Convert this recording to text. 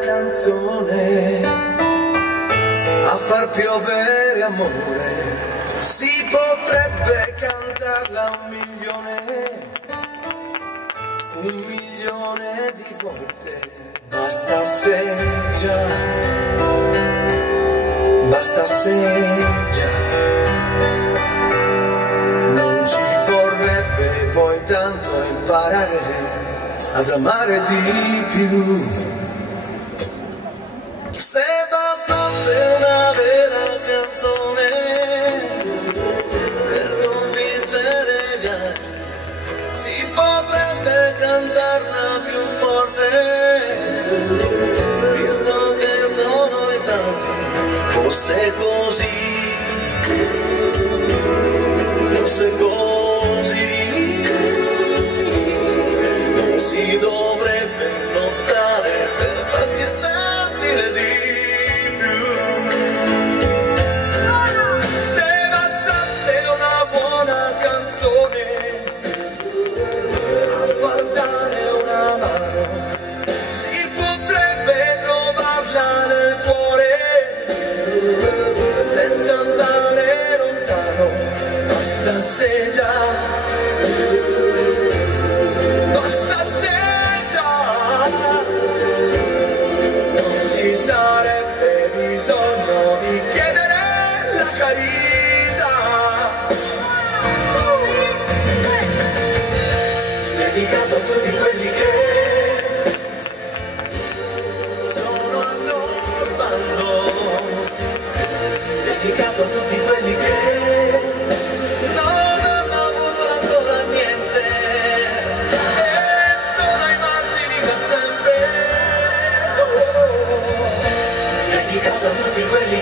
canzone a far piovere amore. Si potrebbe cantarla 1.000.000 di volte. Basta se già, basta se già. Non ci vorrebbe poi tanto imparare ad amare di più. Se bastasse una vera canzone per convincere gli altri, si potrebbe cantarla più forte, visto che sono in tanti. Fosse così, fosse così, non si dovrebbe lottare per farsi sentire di più. Se bastasse una buona canzone a far dare una mano, si potrebbe trovarla nel cuore senza andare lontano. Basta se già, basta se già, non ci sarebbe bisogno di chiedere la carità. Dedicato a tutti quelli che sono allo sbando, dedicato a tutti quelli che non hanno avuto ancora niente e sono ai margini da sempre. Dedicato a tutti quelli